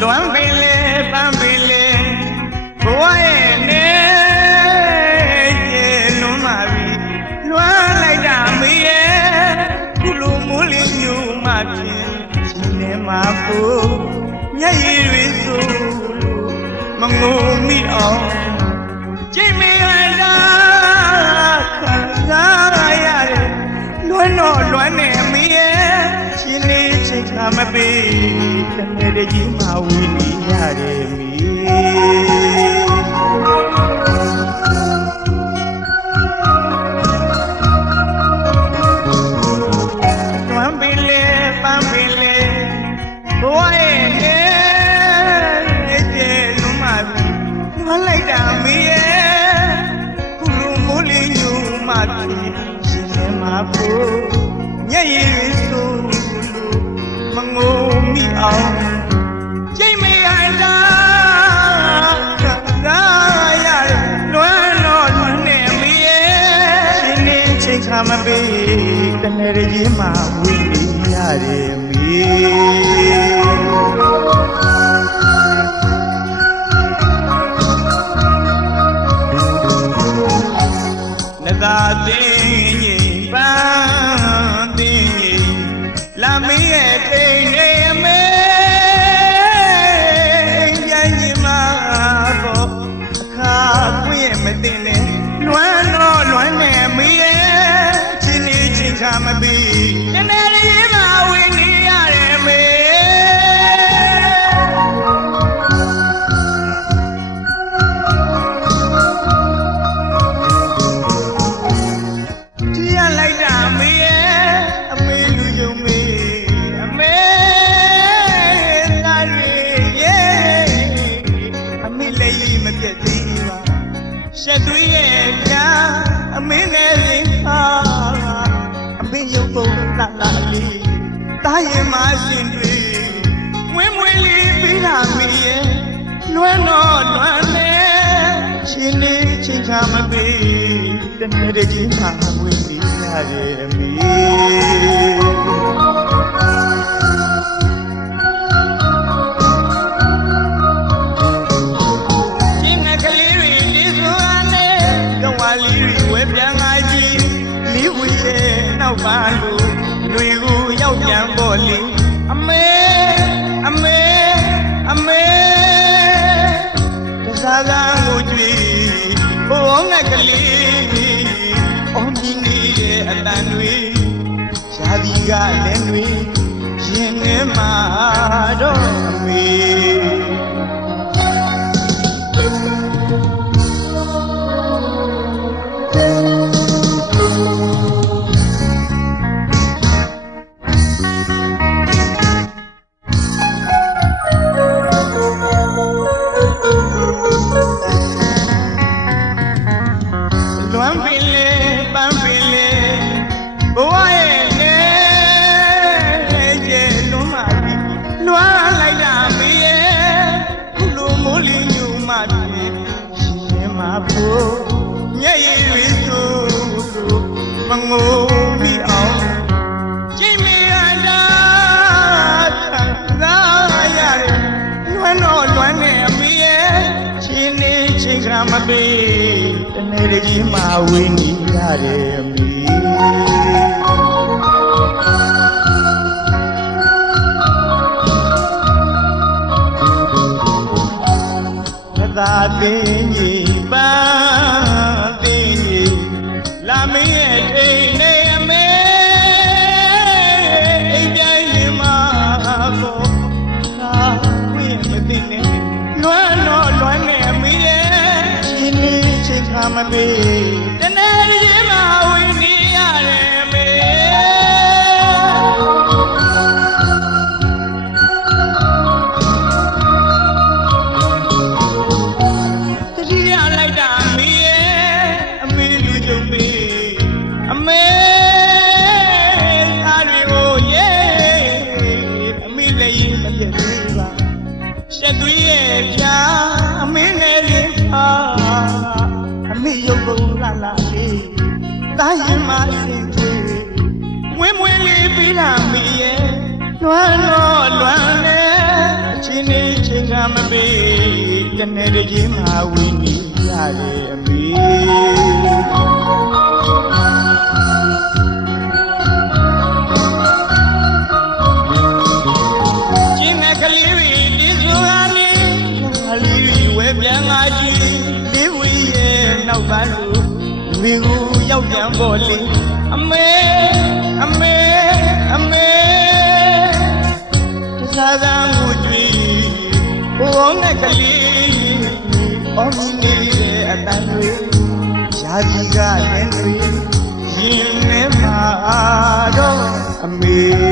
လွမ်းပင်လေပန်းပင်လေဘဝရဲ့နေရေလွန်ပါပြီလွမ်းလိုက်တာမေးရဲ့ခုလိုမိုးလေးညူမှဖြင့်ရှင်နေမှာကိုမျက်ရည်တွေဆိုလို့မငုံမိအောင်ကြိတ်မေဟန်တာခံစားရတယ်လွမ်းတော့လွမ်းနေမေးရဲ့ရှင်လေးချိန်ခါမပေးတနေ့တည်းကြီးမှဝီနေရတယ်မီလွမ်းပင်လေပန်းပင်လေဘဝရဲ့နေကျေလွန်မှပြီလွမ်းလိုက်တာမီရဲ့ခုလိုမိုးလေးညူမှပြီရှင်နေမှာကိုညရည်တွေဆိုမငုံမိအောင်ကြိတ်မေဟန်တာခံစားရတယ်လွမ်းတော့လွမ်းနေမေးရဲ့ရှင်နေချိန်ခါမပေးတနေ့တည်းကြီးမှဝီနေရတယ်မီနသာတင်းကြီးပန်းတင်းကြီးလာမင်းရဲ့ထိန်နေမေပြန်ကြီးမှာတော့ခါကွင်းမတင်နဲ့လွမ်းတော့လွမ်းနေမီးရဲ့ချင်းနေချင်းခါမပြီးတနေ့လေးမှဝင်နေရတယ်မေတရားလိုက်တာမေးရဲ့အမေလူယုံမေးအမေသားတွေရဲ့အမေလည်းကြီးမပြတ်သေးပါရှက်သွေးရဲ့ပြာအမေငယ်လေးဟာအမေရုပ်ပုံလှလှလေးတားရင်မရှင်တွေဝင်းမွေးလေးပြီးလာမေးရဲ့လွမ်းတော့လွမ်းနေရှင်နေချင်းချမပေးတနေ့တည်းကြီးမှဝေးနေရတယ်မီရှင်ငယ်ကလေးတွေလေးစွာနဲ့ကြောင်ဝါလေးတွေဝဲပြန်လာကြည့်လေးဝီရဲ့နောက်ပါလို့လူကိုရောက်ပြန်ပေါ်လေအမေအမေအမေတစားကကိုကြွေဘုံငယ်ကလေးအောင်ဒီနေရဲ့အတန်တွေရှားဒီကလည်းတွေရင်ထဲမှာတော့အမေလွမ်းပင်လေပန်းပင်လေဘဝရဲ့နေကျေလွန်မှပြီလွမ်းလိုက်တာမေးရဲ့ခုလိုမိုးလေးညူမှပြီရှင်နေမှာဖို့ညရည်တွေဆိုလို့မငိုမိအောင်ကြိတ်မေဟန်တာခံစားရတယ်လွမ်းတော့လွမ်းနေအမေရဲ့ရှင်နေချိန်ခါမပေးတနေ့တည်းကြီးမှဝေးနေရတယ်မီသာတင်းကြီးပန်းတင်းကြီးလာမင်းရဲ့ထိန်နေအမေအိမ်ပြန်ရင်မှာကိုခါခွင့်မသိနဲ့လွမ်းတော့လွမ်းနေအမေရဲ့ရှင်နေချိန်ခါမပေးတနေ့တည်းမှဝေးနေရတယ်မေတရားလိုက်တာမေးရဲ့အမေလူကြုံမေးအမေသားတွေကိုရဲ့အမေလည်းရင်မပြတ်သေးပါရှက်သွေးရဲ့ပြာအမေငယ်လေးဟာအမေရုပ်ပုံလှလှလေး တာရင်မစင်ခွေဝင်းမွေးလေးပြီးလာမိရဲ့လွမ်းတော့လွမ်းလေအချင်းနေချင်းကမပေးတနေ့တည်းမှဝင်းနေရတယ်အမေနောက်ပါလို့မိကိုရောက်ပြန်ပေါ်လေအမေအမေအမေတစားသာမှုကြည့်ဘုံနဲ့ကလေးအော်မီနေတဲ့အတန်တွေရာကြီးကလည်းတွေရင်ထဲမှာတော့အမေ